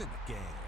points in the game.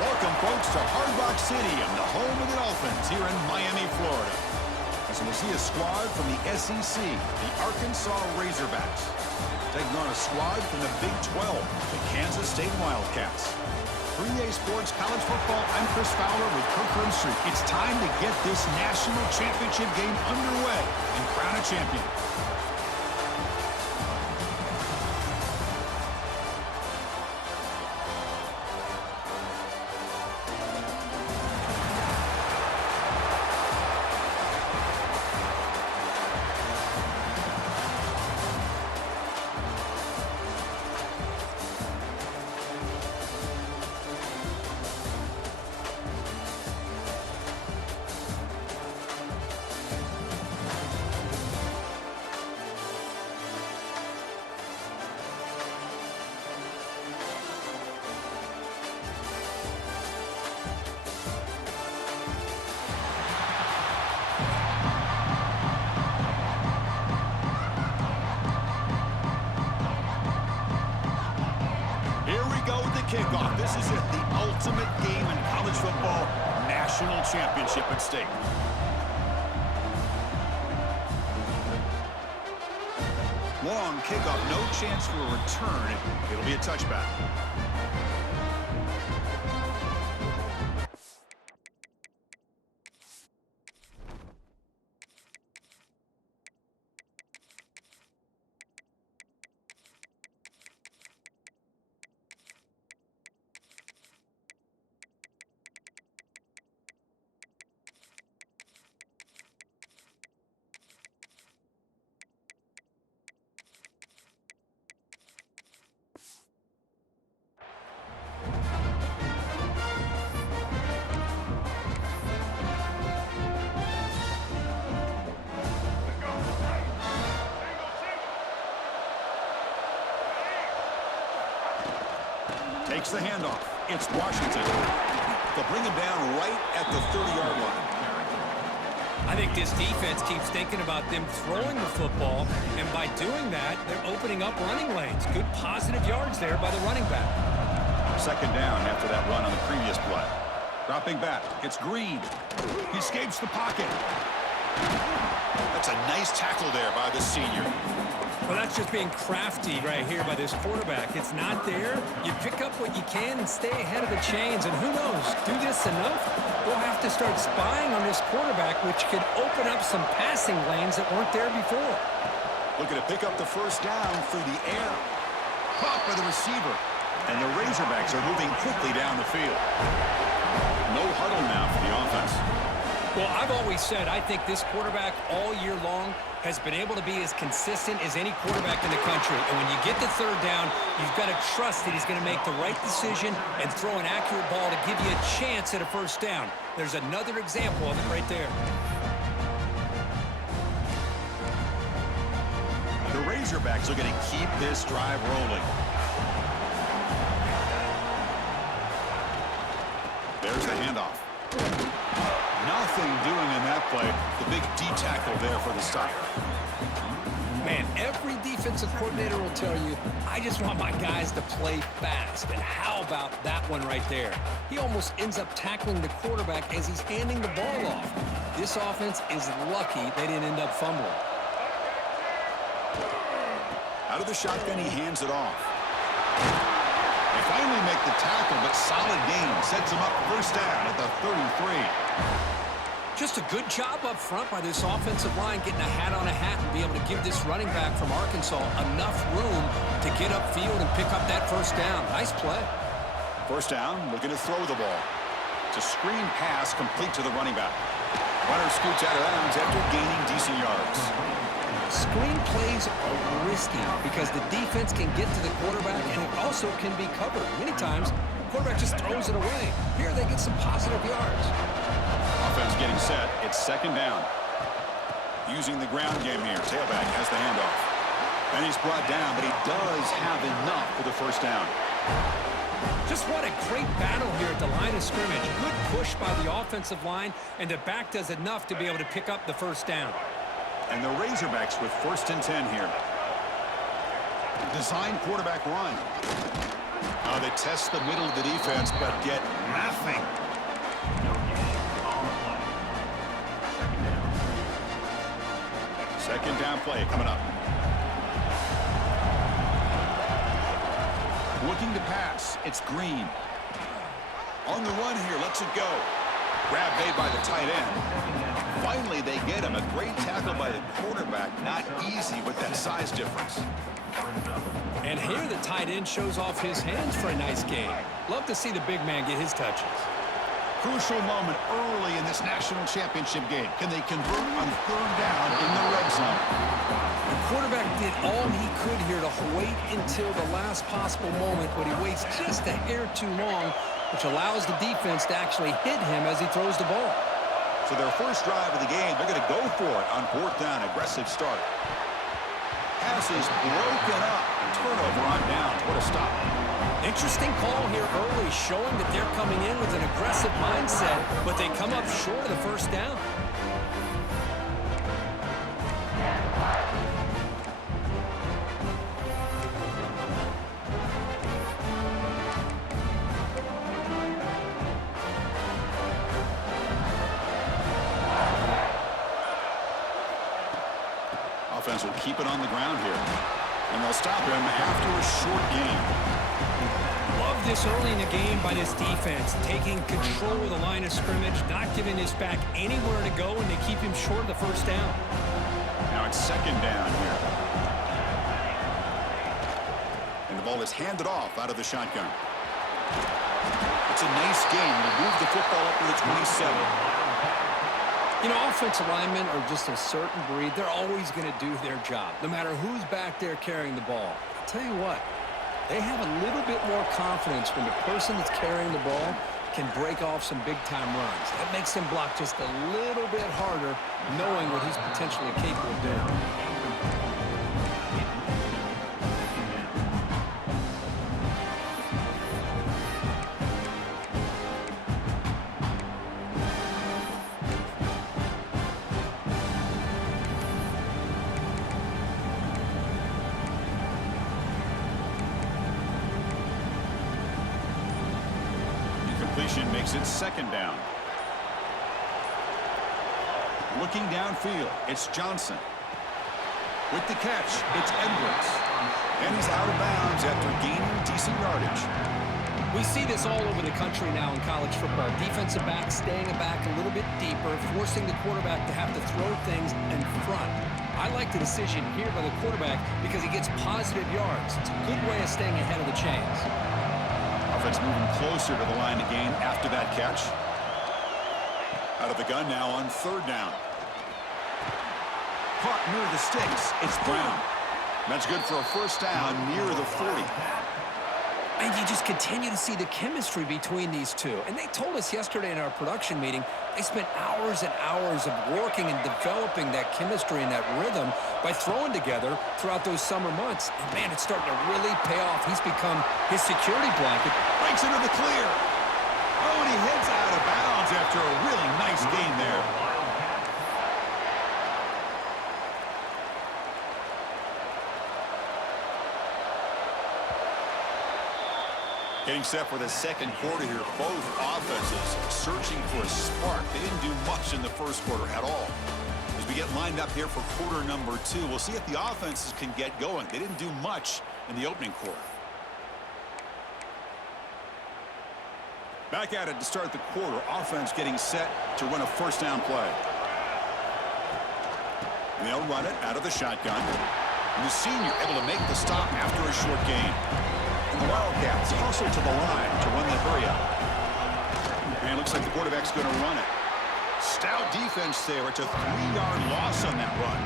Welcome, folks, to Hard Rock Stadium, the home of the Dolphins here in Miami, Florida. As we'll see a squad from the SEC, the Arkansas Razorbacks, taking on a squad from the Big 12, the Kansas State Wildcats. 3A Sports College Football, I'm Chris Fowler with Kirk Herbstreit. It's time to get this national championship game underway and crown a champion. Kickoff. This is it, the ultimate game in college football, national championship at stake. Long kickoff, no chance for a return. It'll be a touchback. Takes the handoff. It's Washington. They'll bring him down right at the 30-yard line. I think this defense keeps thinking about them throwing the football, and by doing that, they're opening up running lanes. Good positive yards there by the running back. Second down after that run on the previous play. Dropping back. It's Green. He escapes the pocket. That's a nice tackle there by the senior. Well, that's just being crafty right here by this quarterback. It's not there. You pick up what you can and stay ahead of the chains. And who knows, do this enough, we'll have to start spying on this quarterback, which could open up some passing lanes that weren't there before. Looking to pick up the first down through the air. Caught by the receiver. And the Razorbacks are moving quickly down the field. No huddle now for the offense. Well, I've always said I think this quarterback all year long has been able to be as consistent as any quarterback in the country. And when you get the third down, you've got to trust that he's going to make the right decision and throw an accurate ball to give you a chance at a first down. There's another example of it right there. The Razorbacks are going to keep this drive rolling. There's the handoff. Nothing doing in that play. The big D tackle there for the stop. Man, every defensive coordinator will tell you, I just want my guys to play fast. And how about that one right there? He almost ends up tackling the quarterback as he's handing the ball off. This offense is lucky they didn't end up fumbling. Out of the shotgun, he hands it off. They finally make the tackle, but solid gain sets him up first down at the 33. Just a good job up front by this offensive line, getting a hat on a hat and be able to give this running back from Arkansas enough room to get upfield and pick up that first down. Nice play. First down, looking to throw the ball. It's a screen pass complete to the running back. Runner scoots out of bounds after gaining decent yards. Screen plays are risky because the defense can get to the quarterback and it also can be covered. Many times, the quarterback just throws it away. Here they get some positive yards. Offense getting set. It's second down. Using the ground game here. Tailback has the handoff. And he's brought down, but he does have enough for the first down. Just what a great battle here at the line of scrimmage. Good push by the offensive line, and the back does enough to be able to pick up the first down. And the Razorbacks with 1st and 10 here. Design quarterback run. They test the middle of the defense, but get nothing. Second down play coming up. Looking to pass. It's Green. On the run here. Lets it go. Grab made by the tight end. Finally, they get him. A great tackle by the quarterback. Not easy with that size difference. And here the tight end shows off his hands for a nice game. Love to see the big man get his touches. Crucial moment early in this national championship game. Can they convert on third down in the red zone? The quarterback did all he could here to wait until the last possible moment, but he waits just a hair too long, which allows the defense to actually hit him as he throws the ball. So their first drive of the game, they're going to go for it on 4th down. Aggressive start. Pass is broken up. Turnover on down. What a stop. Interesting call here early, showing that they're coming in with an aggressive mindset, but they come up short of the first down. Offense will keep it on the ground here. And they'll stop him after a short gain. Love this early in the game by this defense, taking control of the line of scrimmage, not giving this back anywhere to go, and they keep him short of the first down. Now it's second down here. And the ball is handed off out of the shotgun. It's a nice game to move the football up to the 27. You know, offensive linemen are just a certain breed. They're always going to do their job, no matter who's back there carrying the ball. I'll tell you what, they have a little bit more confidence when the person that's carrying the ball can break off some big-time runs. That makes him block just a little bit harder, knowing what he's potentially capable of doing. completion makes it second down. Looking downfield, it's Johnson. With the catch, it's Edwards. And he's out of bounds after gaining decent yardage. We see this all over the country now in college football. Defensive backs staying back a little bit deeper, forcing the quarterback to have to throw things in front. I like the decision here by the quarterback because he gets positive yards. It's a good way of staying ahead of the chains. Offense moving closer to the line to gain after that catch. Out of the gun now on third down. Caught near the sticks. It's Brown. That's good for a first down near the 40. And you just continue to see the chemistry between these two. And they told us yesterday in our production meeting, they spent hours and hours of working and developing that chemistry and that rhythm by throwing together throughout those summer months. And, man, it's starting to really pay off. He's become his security blanket. Breaks into the clear. Oh, and he heads out of bounds after a really nice gain there. Getting set for the second quarter here. Both offenses searching for a spark. They didn't do much in the first quarter at all. As we get lined up here for quarter number 2, we'll see if the offenses can get going. They didn't do much in the opening quarter. Back at it to start the quarter. Offense getting set to run a first down play. And they'll run it out of the shotgun. And the senior able to make the stop after a short gain. And the Wildcats hustle to the line to run the hurry up. And it looks like the quarterback's going to run it. Stout defense there. It's a 3-yard loss on that run.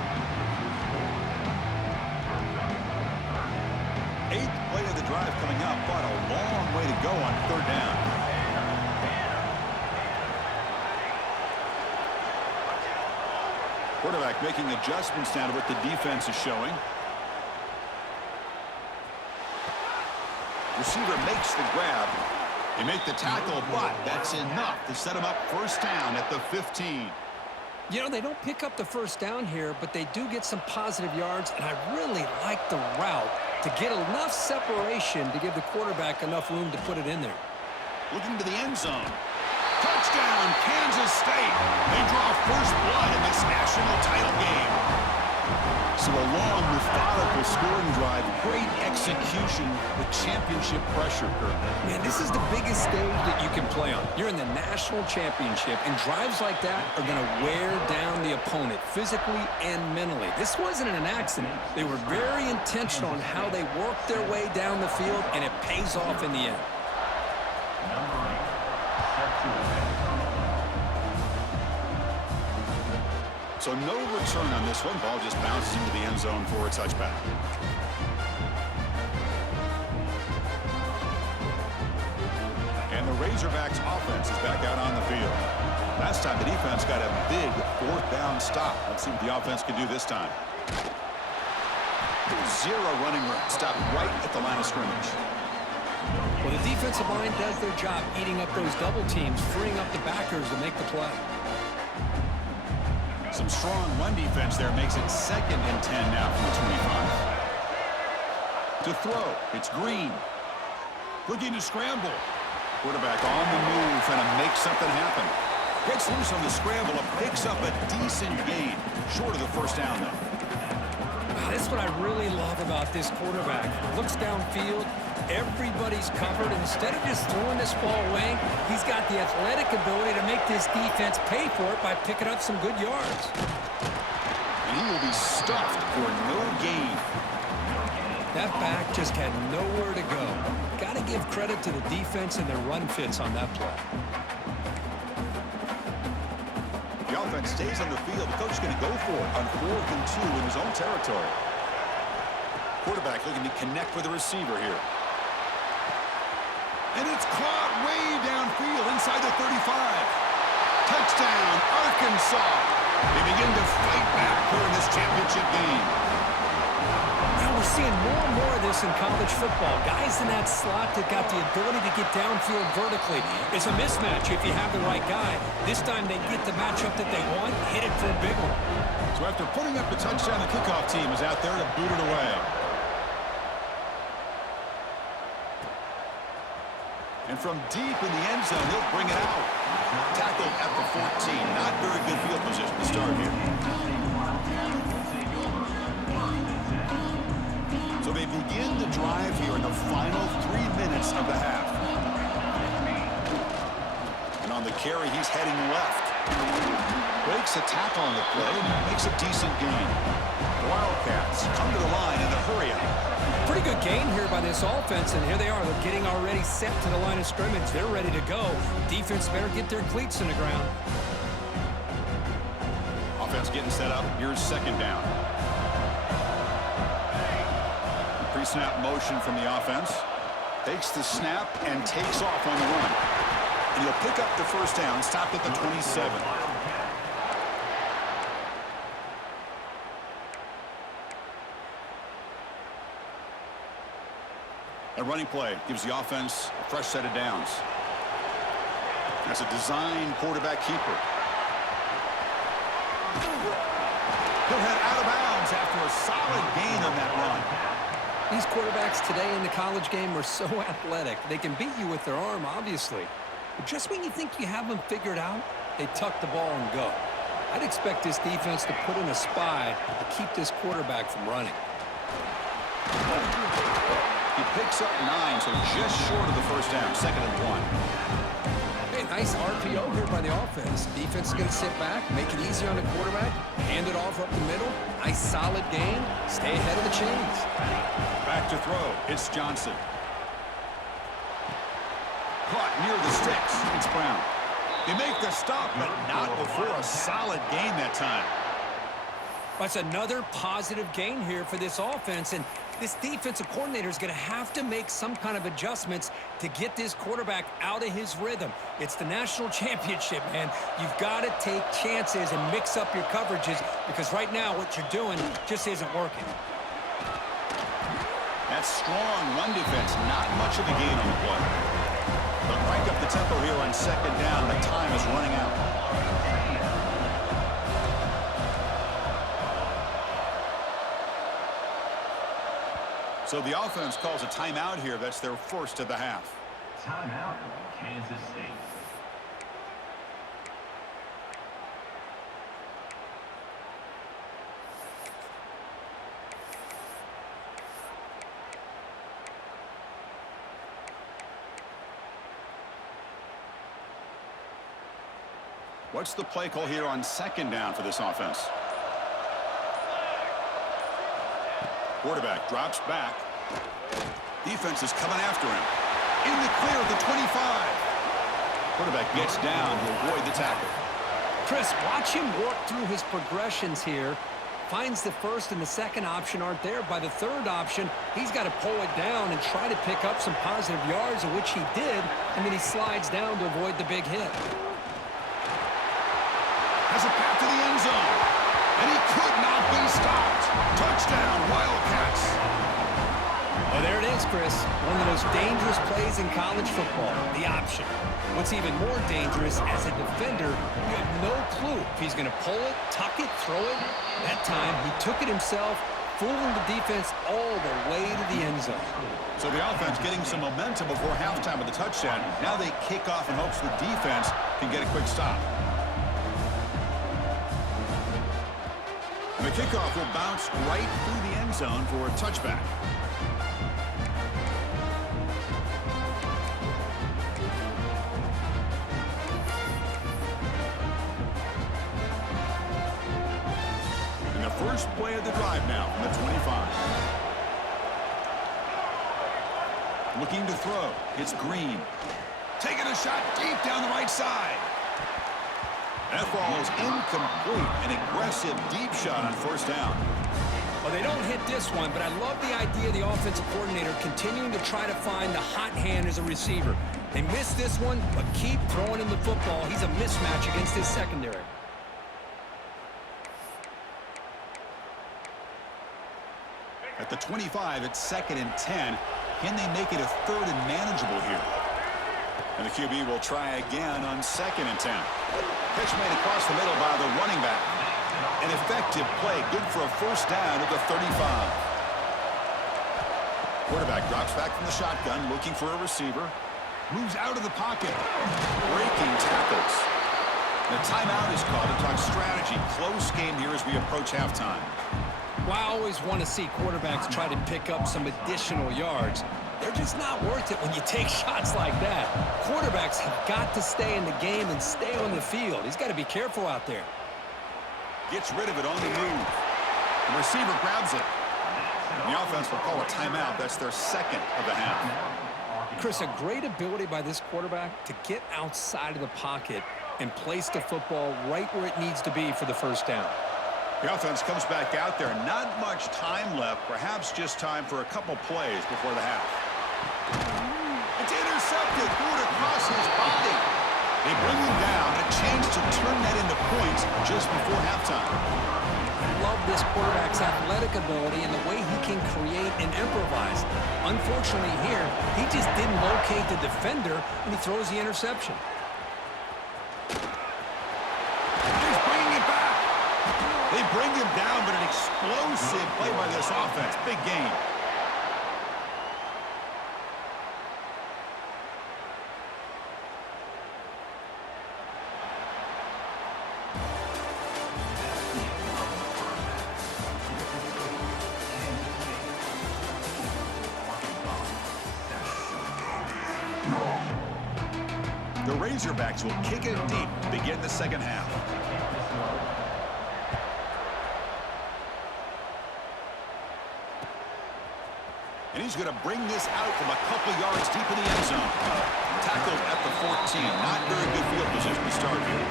8th play of the drive coming up, but a long way to go on third down. Quarterback making adjustments down to what the defense is showing. Receiver makes the grab. They make the tackle, but that's enough to set him up first down at the 15. You know, they don't pick up the first down here, but they do get some positive yards, and I really like the route to get enough separation to give the quarterback enough room to put it in there. Looking to the end zone. Touchdown, Kansas State. They draw first blood in this national title game. So a long, methodical scoring drive, great execution with championship pressure, Kurt. Man, this is the biggest stage that you can play on. You're in the national championship, and drives like that are going to wear down the opponent physically and mentally. This wasn't an accident. They were very intentional on how they worked their way down the field, and it pays off in the end. So no return on this one. Ball just bounces into the end zone for a touchback. And the Razorbacks offense is back out on the field. Last time the defense got a big fourth down stop. Let's see what the offense can do this time. 0 running room. Stopped right at the line of scrimmage. Well, the defensive line does their job eating up those double teams, freeing up the backers to make the play. Some strong run defense there makes it 2nd and 10 now from the 25. To throw, it's Green. Looking to scramble. Quarterback on the move, trying to make something happen. Gets loose on the scramble and picks up a decent gain. Short of the first down, though. Wow, that's what I really love about this quarterback. Looks downfield. Everybody's covered. Instead of just throwing this ball away, he's got the athletic ability to make this defense pay for it by picking up some good yards. And he will be stuffed for no gain. That back just had nowhere to go. Got to give credit to the defense and their run fits on that play. The offense stays on the field. The coach is going to go for it on 4th and 2 in his own territory. Quarterback looking to connect with the receiver here. And it's caught way downfield inside the 35. Touchdown, Arkansas. They begin to fight back here in this championship game. Now we're seeing more and more of this in college football. Guys in that slot that got the ability to get downfield vertically. It's a mismatch if you have the right guy. This time they get the matchup that they want, hit it for a big one. So after putting up the touchdown, the kickoff team is out there to boot it away. And And from deep in the end zone, he'll bring it out. Tackled at the 14. Not very good field position to start here. So they begin the drive here in the final 3 minutes of the half. And on the carry, he's heading left. Breaks a tackle on the play, makes a decent gain. The Wildcats come to the line in a hurry-up. Pretty good gain here by this offense, and here they are. They're getting already set to the line of scrimmage. They're ready to go. Defense better get their cleats in the ground. Offense getting set up. Here's second down. Pre-snap motion from the offense. Takes the snap and takes off on the run. And he'll pick up the first down, stopped at the 27. A running play gives the offense a fresh set of downs. That's a design quarterback keeper. He'll head out of bounds after a solid gain on that run. These quarterbacks today in the college game are so athletic. They can beat you with their arm, obviously. But just when you think you have them figured out, they tuck the ball and go. I'd expect this defense to put in a spy to keep this quarterback from running. He picks up 9, so just short of the first down, 2nd and 1. Hey, nice RPO here by the offense. Defense is going to sit back, make it easy on the quarterback, hand it off up the middle. Nice solid gain. Stay ahead of the chains. Back to throw. It's Johnson. Caught near the sticks. It's Brown. They make the stop, but not before a solid gain that time. That's another positive gain here for this offense, and this defensive coordinator is going to have to make some kind of adjustments to get this quarterback out of his rhythm. It's the national championship, man. You've got to take chances and mix up your coverages because right now what you're doing just isn't working. That strong run defense, not much of a gain on the play. They'll crank up the tempo here on 2nd down. The time is running out. So the offense calls a timeout here. That's their first of the half. Timeout, Kansas State. What's the play call here on 2nd down for this offense? Quarterback drops back. Defense is coming after him. In the clear at the 25. Quarterback gets down to avoid the tackle. Chris, watch him work through his progressions here. Finds the first and the second option aren't there. By the third option, he's got to pull it down and try to pick up some positive yards, of which he did, and then he slides down to avoid the big hit. Has a path to the end zone. And he could not be stopped. Touchdown, Wildcats. Well, there it is, Chris. One of the most dangerous plays in college football, the option. What's even more dangerous, as a defender, you have no clue if he's going to pull it, tuck it, throw it. That time, he took it himself, fooling the defense all the way to the end zone. So the offense getting some momentum before halftime with the touchdown. Now they kick off in hopes the defense can get a quick stop. And the kickoff will bounce right through the end zone for a touchback. And the first play of the drive now from the 25. Looking to throw. It's Green. Taking a shot deep down the right side. That ball is incomplete. An aggressive deep shot on first down. Well, they don't hit this one, but I love the idea of the offensive coordinator continuing to try to find the hot hand as a receiver. They missed this one, but keep throwing him the football. He's a mismatch against his secondary. At the 25, it's 2nd and 10. Can they make it a 3rd and manageable here? And the QB will try again on 2nd and 10. Pitch made across the middle by the running back. An effective play, good for a first down at the 35. Quarterback drops back from the shotgun, looking for a receiver. Moves out of the pocket. Breaking tackles. The timeout is called to talk strategy. Close game here as we approach halftime. Well, I always want to see quarterbacks try to pick up some additional yards. They're just not worth it when you take shots like that. Quarterbacks have got to stay in the game and stay on the field. He's got to be careful out there. Gets rid of it on the move. The receiver grabs it. The offense will call a timeout. That's their second of the half. Chris, a great ability by this quarterback to get outside of the pocket and place the football right where it needs to be for the first down. The offense comes back out there. Not much time left. Perhaps just time for a couple plays before the half. It's intercepted. Threw it across his body. They bring him down. A chance to turn that into points just before halftime. I love this quarterback's athletic ability and the way he can create and improvise. Unfortunately here, he just didn't locate the defender, and he throws the interception. He's bringing it back. They bring him down, but an explosive play by this offense. Big game. The Razorbacks will kick it deep to begin the second half. And he's going to bring this out from a couple yards deep in the end zone. Tackled at the 14. Not very good field position to start here.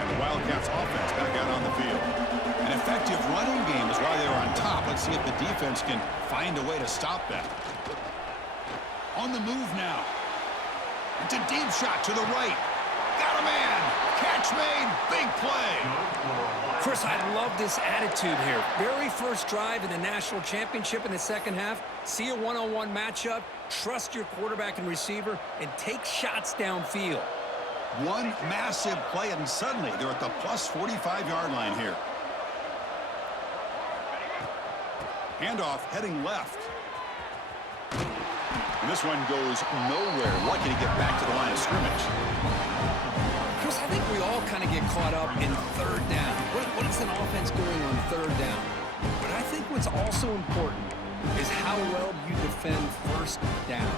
And the Wildcats offense back out on the field. An effective running game is why they were on top. Let's see if the defense can find a way to stop that. On the move now. It's a deep shot to the right. Got a man. Catch made. Big play. Chris, I love this attitude here. Very first drive in the national championship in the second half. See a one-on-one matchup. Trust your quarterback and receiver and take shots downfield. One massive play, and suddenly they're at the plus 45-yard line here. Handoff heading left. And this one goes nowhere. Lucky to get back to the line of scrimmage. Chris, I think we all kind of get caught up in third down. What is an offense doing on third down? But I think what's also important is how well you defend first down.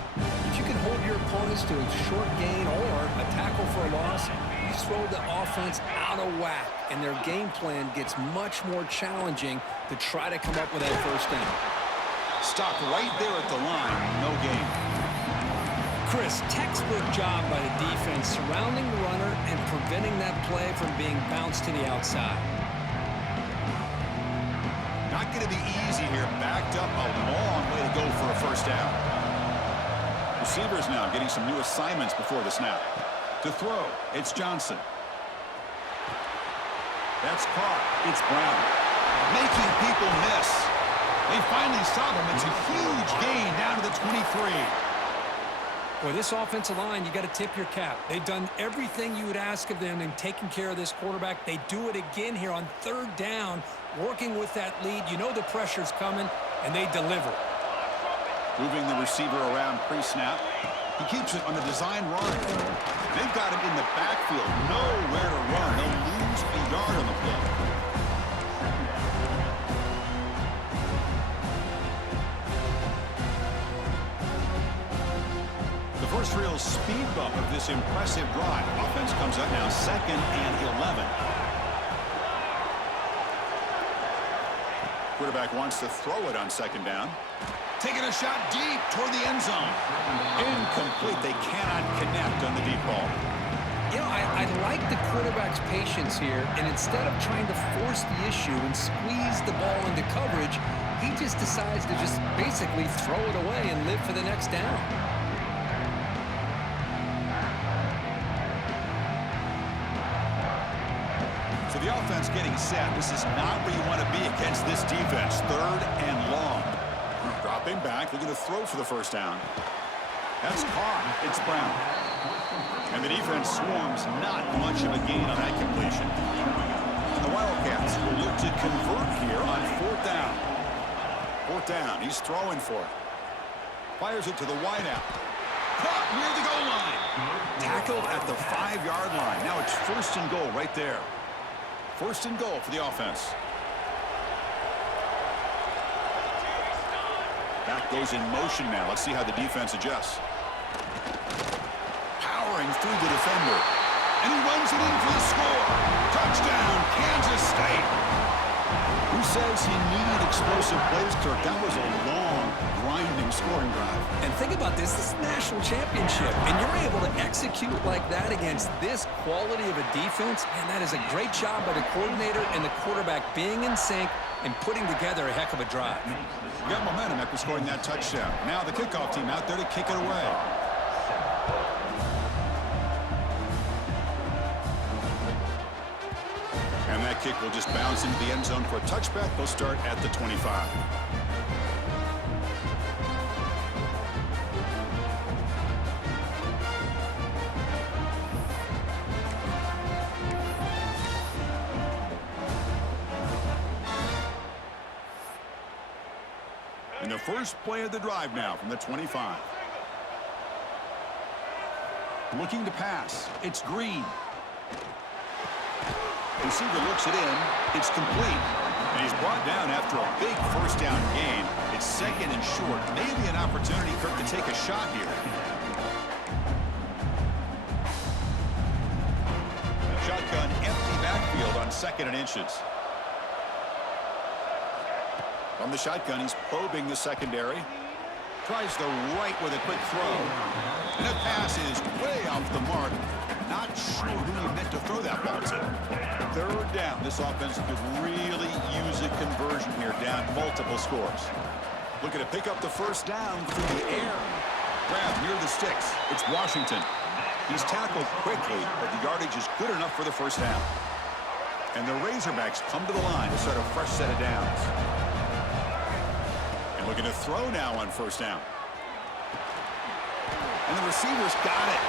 If you can hold your opponents to a short gain or a tackle for a loss, you throw the offense out of whack, and their game plan gets much more challenging to try to come up with that first down. Stopped right there at the line. No gain. Chris, textbook job by the defense surrounding the runner and preventing that play from being bounced to the outside. Not going to be easy here. Backed up a long way to go for a first down. Receivers now getting some new assignments before the snap. To throw, it's Johnson. That's caught. It's Brown. Making people miss. They finally stop him. It's a huge gain down to the 23. Boy, this offensive line, you got to tip your cap. They've done everything you would ask of them in taking care of this quarterback. They do it again here on third down, working with that lead. You know the pressure's coming, and they deliver. Moving the receiver around pre-snap. He keeps it on the design run. They've got him in the backfield. Nowhere to run. They'll lose a yard on the play. The first real speed bump of this impressive drive. Offense comes up now 2nd and 11. Quarterback wants to throw it on 2nd down. Taking a shot deep toward the end zone. Incomplete. They cannot connect on the deep ball. You know, I like the quarterback's patience here, and instead of trying to force the issue and squeeze the ball into coverage, he just decides to just basically throw it away and live for the next down. So the offense getting set. This is not where you want to be against this defense. 3rd and long. Dropping back, looking to throw for the first down. That's caught. It's Brown. And the defense swarms. Not much of a gain on that completion. The Wildcats will look to convert here on 4th down. Fourth down. He's throwing for it. Fires it to the wideout. Caught near the goal line. Tackled at the 5-yard line. Now it's 1st and goal right there. 1st and goal for the offense. Back goes in motion now. Let's see how the defense adjusts. Powering through the defender. And he runs it in for the score. Touchdown, Kansas State. Who says he needed explosive plays, Kirk? That was a long, grinding scoring drive. And think about this. This is a national championship, and you're able to execute like that against this quality of a defense, and that is a great job by the coordinator and the quarterback being in sync and putting together a heck of a drive. You got momentum after scoring that touchdown. Now the kickoff team out there to kick it away. And that kick will just bounce into the end zone for a touchback. They'll start at the 25. And the first play of the drive now from the 25. Looking to pass. It's Green. Receiver looks it in. It's complete. And he's brought down after a big 1st down gain. It's 2nd and short. Maybe an opportunity, Kirk, to take a shot here. Shotgun empty backfield on 2nd and inches. From the shotgun, he's probing the secondary. Tries the right with a quick throw. And the pass is way off the mark. Not sure who he meant to throw that ball to. 3rd down. This offense could really use a conversion here, down multiple scores. Looking to pick up the 1st down through the air. Grab near the sticks. It's Washington. He's tackled quickly, but the yardage is good enough for the 1st down. And the Razorbacks come to the line to start a fresh set of downs. And looking to throw now on 1st down. And the receiver's got it.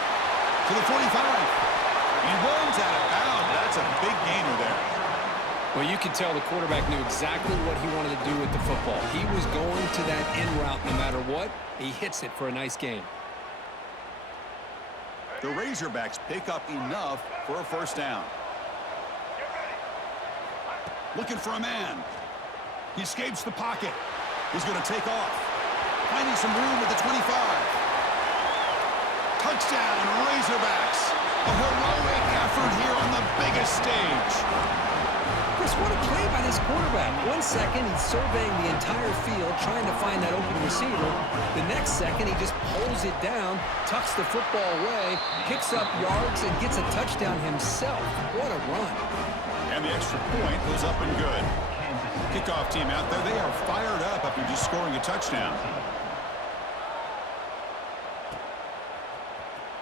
To the 45. He runs out of bounds. That's a big gainer there. Well, you could tell the quarterback knew exactly what he wanted to do with the football. He was going to that in route no matter what. He hits it for a nice gain. The Razorbacks pick up enough for a 1st down. Looking for a man. He escapes the pocket. He's going to take off. Finding some room at the 25. Touchdown, Razorbacks. A heroic effort here on the biggest stage. Chris, what a play by this quarterback. 1 second, he's surveying the entire field, trying to find that open receiver. The next second, he just pulls it down, tucks the football away, picks up yards, and gets a touchdown himself. What a run. And the extra point was up and good. Kickoff team out there, they are fired up after just scoring a touchdown.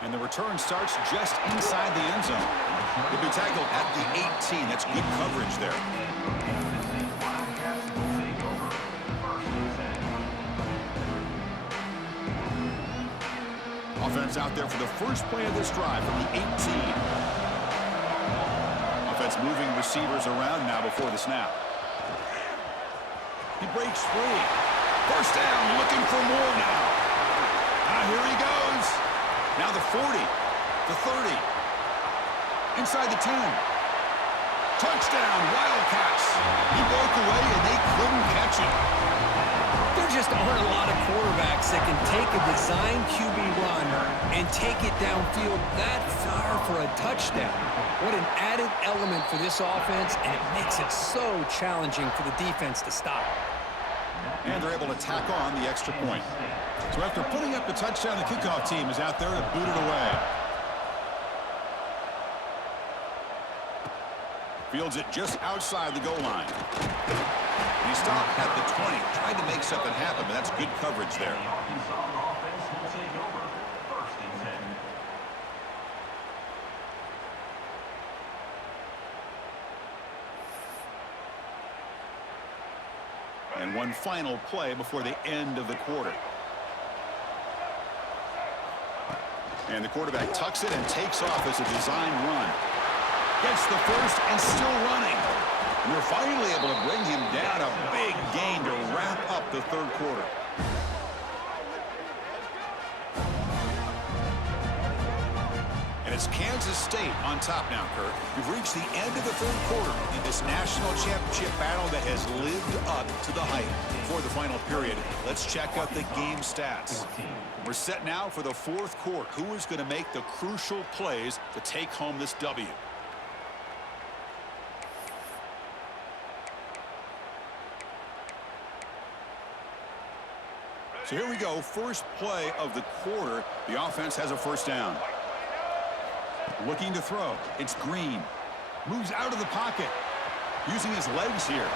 And the return starts just inside the end zone. He'll be tackled at the 18. That's good coverage there. Offense out there for the first play of this drive from the 18. Offense moving receivers around now before the snap. He breaks free. 1st down, looking for more now. Here he goes. Now the 40, the 30, inside the 10. Touchdown, Wildcats. He broke away and they couldn't catch him. There just aren't a lot of quarterbacks that can take a design QB run and take it downfield that far for a touchdown. What an added element for this offense, and it makes it so challenging for the defense to stop. And they're able to tack on the extra point. So after putting up the touchdown, the kickoff team is out there to boot it away. Fields it just outside the goal line. And he stopped at the 20. Tried to make something happen, but that's good coverage there. And one final play before the end of the quarter. And the quarterback tucks it and takes off as a design run. Gets the first and still running. And they're finally able to bring him down. A big gain to wrap up the third quarter. And it's Kansas State on top now, Kirk. We've reached the end of the third quarter in this national championship battle that has lived up to the hype. Before the final period, let's check out the game stats. We're set now for the fourth quarter. Who is going to make the crucial plays to take home this W? So here we go. First play of the quarter. The offense has a first down. Looking to throw. It's Green. Moves out of the pocket. Using his legs here.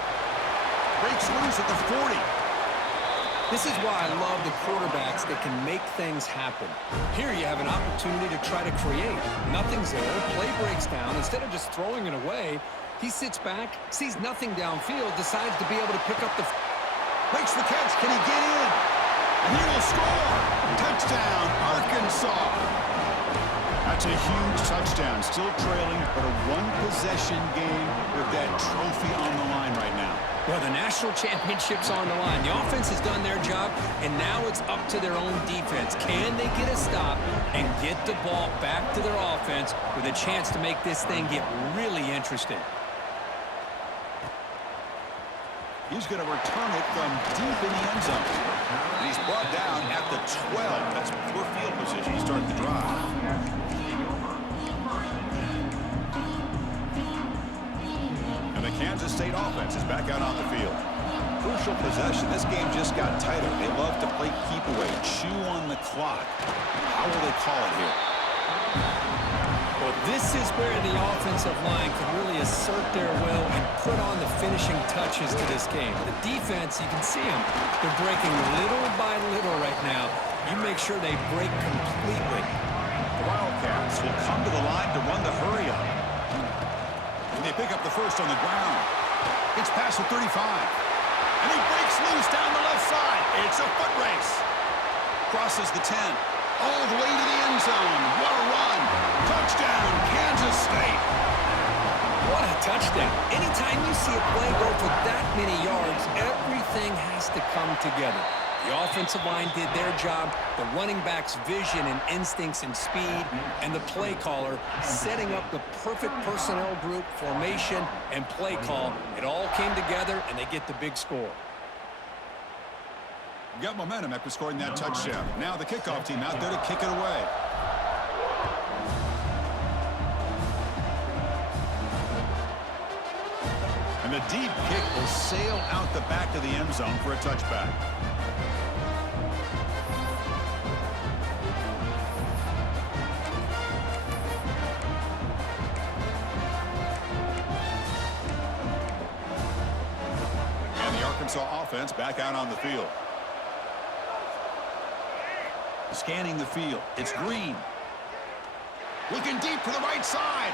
Breaks loose at the 40. This is why I love the quarterbacks that can make things happen. Here you have an opportunity to try to create. Nothing's there. Play breaks down. Instead of just throwing it away, he sits back, sees nothing downfield, decides to be able to pick up the... Makes the catch. Can he get in? And he will score. Touchdown, Arkansas. That's a huge touchdown. Still trailing, but a one-possession game with that trophy on the line right now. Well, the national championship's on the line. The offense has done their job, and now it's up to their own defense. Can they get a stop and get the ball back to their offense with a chance to make this thing get really interesting? He's going to return it from deep in the end zone. And he's brought down at the 12. That's poor field position to start the drive. And the Kansas State offense is back out on the field. Crucial possession. This game just got tighter. They love to play keep away, chew on the clock. How will they call it here? Well, this is where the offensive line can really assert their will and put on the finishing touches to this game. The defense, you can see them. They're breaking little by little right now. You make sure they break completely. The Wildcats will come to the line to run the hurry-up. And they pick up the first on the ground. Gets past the 35. And he breaks loose down the left side. It's a foot race. Crosses the 10. All the way to the end zone. What a run. Touchdown, Kansas State. What a touchdown. Anytime you see a play go for that many yards, everything has to come together. The offensive line did their job, the running back's vision and instincts and speed, and the play caller setting up the perfect personnel group, formation, and play call. It all came together, and they get the big score. Got momentum after scoring that touchdown. Now the kickoff team out there to kick it away. And the deep kick will sail out the back of the end zone for a touchback. And the Arkansas offense back out on the field. Scanning the field. It's Green. Looking deep to the right side.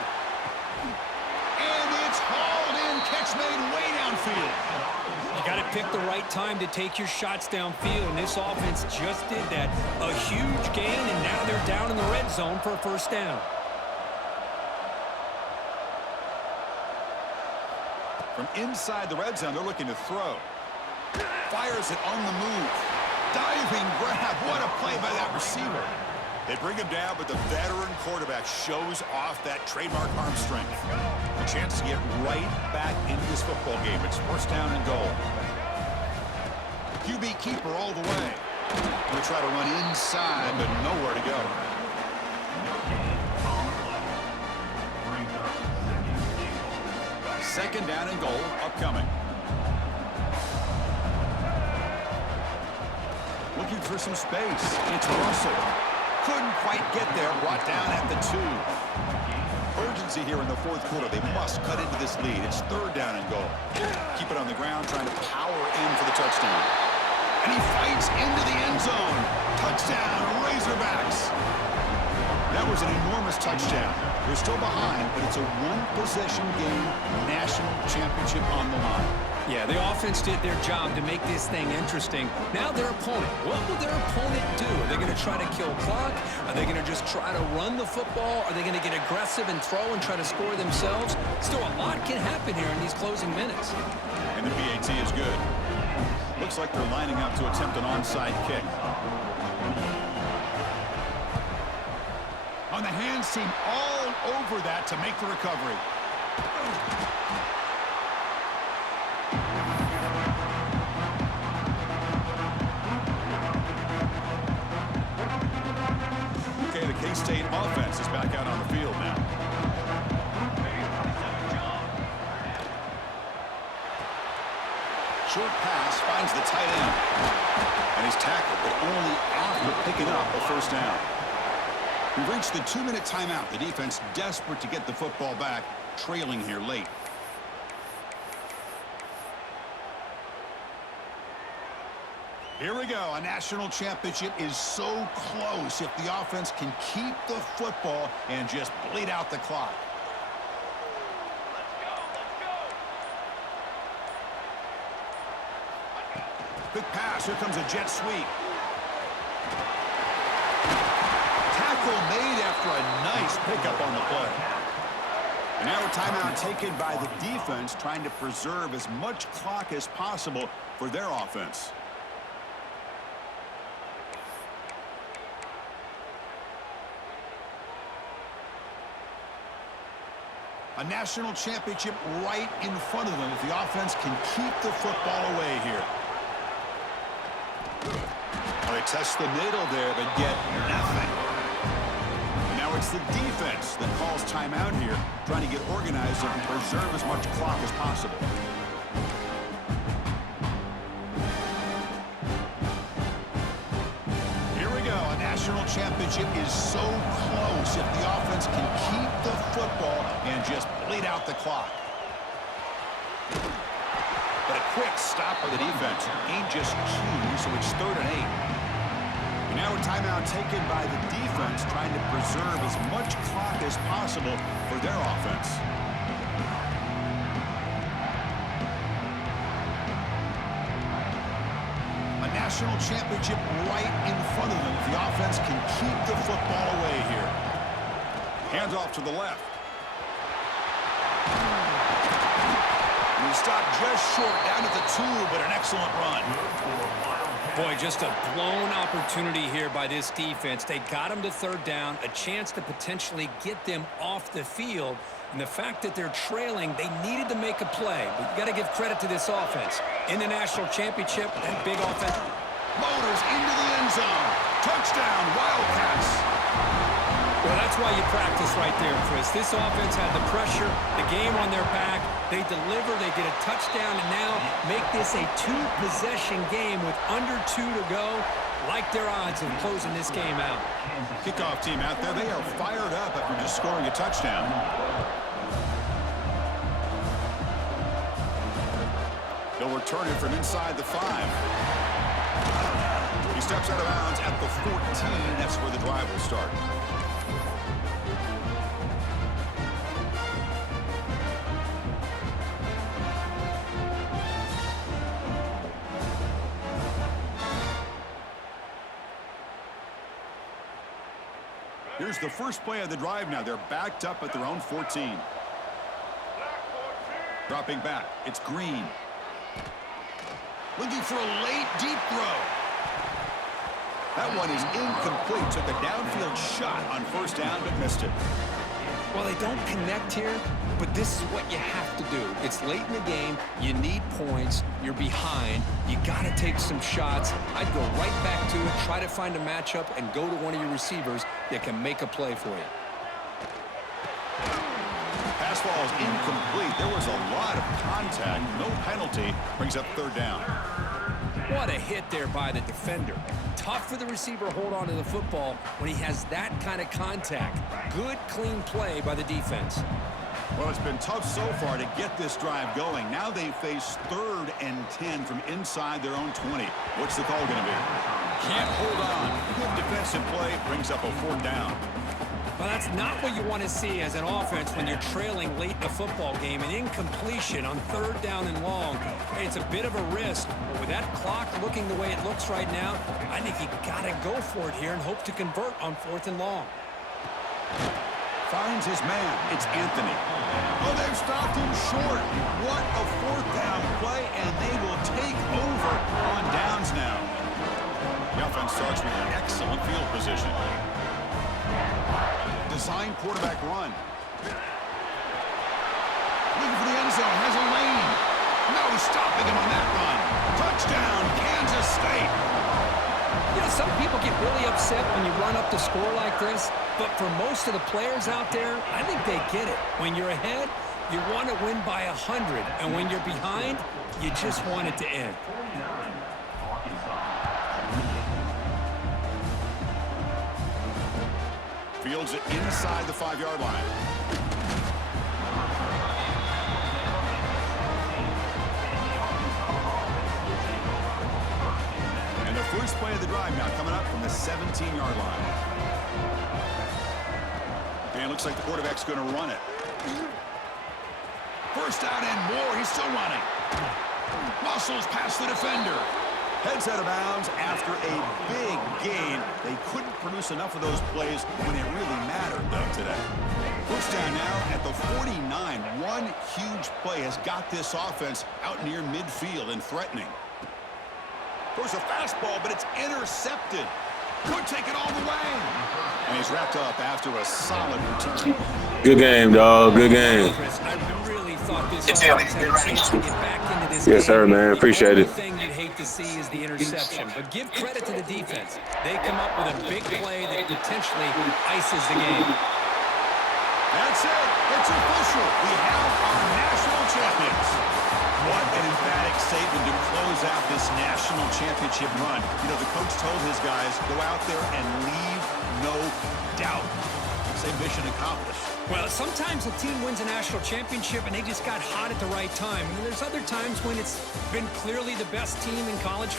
And it's hauled in. Catch made way downfield. You got to pick the right time to take your shots downfield, and this offense just did that. A huge gain, and now they're down in the red zone for a first down. From inside the red zone, they're looking to throw. Fires it on the move. Diving grab. What a play by that receiver. They bring him down, but the veteran quarterback shows off that trademark arm strength. A chance to get right back into this football game. It's first down and goal. QB keeper all the way. We'll try to run inside, but nowhere to go. Second down and goal upcoming. Looking for some space. It's Russell. Couldn't quite get there. Brought down at the 2. Urgency here in the fourth quarter. They must cut into this lead. It's third down and goal. Keep it on the ground, trying to power in for the touchdown. And he fights into the end zone. Touchdown, Razorbacks. That was an enormous touchdown. They're still behind, but it's a one-possession game, national championship on the line. Yeah, the offense did their job to make this thing interesting. Now their opponent. What will their opponent do? Are they going to try to kill clock? Are they going to just try to run the football? Are they going to get aggressive and throw and try to score themselves? Still, a lot can happen here in these closing minutes. And the PAT is good. Looks like they're lining up to attempt an onside kick. On the hands team all over that to make the recovery. Okay, the K-State offense is back out on the field now. Short pass finds the tight end. And he's tackled, but only after picking up a first down. We've reached the 2-minute timeout. The defense desperate to get the football back, trailing here late. Here we go. A national championship is so close if the offense can keep the football and just bleed out the clock. Quick pass. Here comes a jet sweep. Tackle made after a nice pickup on the play. And now a timeout taken by the defense, trying to preserve as much clock as possible for their offense. A national championship right in front of them if the offense can keep the football away here. Well, they test the middle there, but get nothing. And now it's the defense that calls timeout here, trying to get organized and preserve as much clock as possible. Here we go. A national championship is so close if the offense can keep the football and just bleed out the clock. But a quick stop by the defense. Ain't just two, so it's 3rd and 8. And now a timeout taken by the defense, trying to preserve as much clock as possible for their offense. A national championship right in front of them if the offense can keep the football away here. Hands off to the left. And he stopped just short down at the 2, but an excellent run. Boy, just a blown opportunity here by this defense. They got him to 3rd down, a chance to potentially get them off the field. And the fact that they're trailing, they needed to make a play. But you got to give credit to this offense. In the national championship, that big offense. Motors into the end zone. Touchdown, Wildcats. Well, that's why you practice right there, Chris. This offense had the pressure, the game on their back. They deliver, they get a touchdown, and now make this a 2-possession game with under 2 to go. Like their odds of closing this game out. Kickoff team out there, they are fired up after just scoring a touchdown. They'll return it from inside the 5. He steps out of bounds at the 14. That's where the drive will start. Here's the first play of the drive now. They're backed up at their own 14. Dropping back. It's Green. Looking for a late, deep throw. That one is incomplete. Took a downfield shot on 1st down, but missed it. Well, they don't connect here, but this is what you have to do. It's late in the game. You need points. You're behind. You got to take some shots. I'd go right back to it, try to find a matchup, and go to one of your receivers that can make a play for you. Pass ball is incomplete. There was a lot of contact. No penalty. Brings up 3rd down. What a hit there by the defender. Tough for the receiver to hold on to the football when he has that kind of contact. Good, clean play by the defense. Well, it's been tough so far to get this drive going. Now they face 3rd and 10 from inside their own 20. What's the call going to be? Can't hold on. Good defensive play. Brings up a 4th down. Well, that's not what you want to see as an offense when you're trailing late in a football game. An incompletion on 3rd down and long. Hey, it's a bit of a risk. But with that clock looking the way it looks right now, I think you got to go for it here and hope to convert on 4th and long. Finds his man. It's Anthony. Oh, they've stopped him short. What a fourth down play, and they will take over on downs now. The offense starts with an excellent field position. Design quarterback run. Looking for the end zone. Has a lane. No stopping him on that run. Touchdown, Kansas State. You know, some people get really upset when you run up the score like this, but for most of the players out there, I think they get it. When you're ahead, you want to win by 100, and when you're behind, you just want it to end. Fields it inside the 5-yard line. And the first play of the drive now coming up from the 17-yard line. And it looks like the quarterback's going to run it. First down and more. He's still running. Muscles past the defender. Heads out of bounds after a big gain. They couldn't produce enough of those plays when it really mattered, though, today. First down now at the 49. One huge play has got this offense out near midfield and threatening. There's a fastball, but it's intercepted. Could take it all the way. And he's wrapped up after a solid return. Good game, dog. Good game. Chris, I really thought this offense had a chance to get back into this Yes, sir, man. Appreciate it. The only thing you'd hate to see is the interception, but give credit to the defense. They come up with a big play that potentially ices the game. That's it. It's official. We have our national champions. What an emphatic statement to close out this national championship run. You know, the coach told his guys, go out there and leave no doubt. Say mission accomplished. Well, sometimes a team wins a national championship and they just got hot at the right time. And there's other times when it's been clearly the best team in college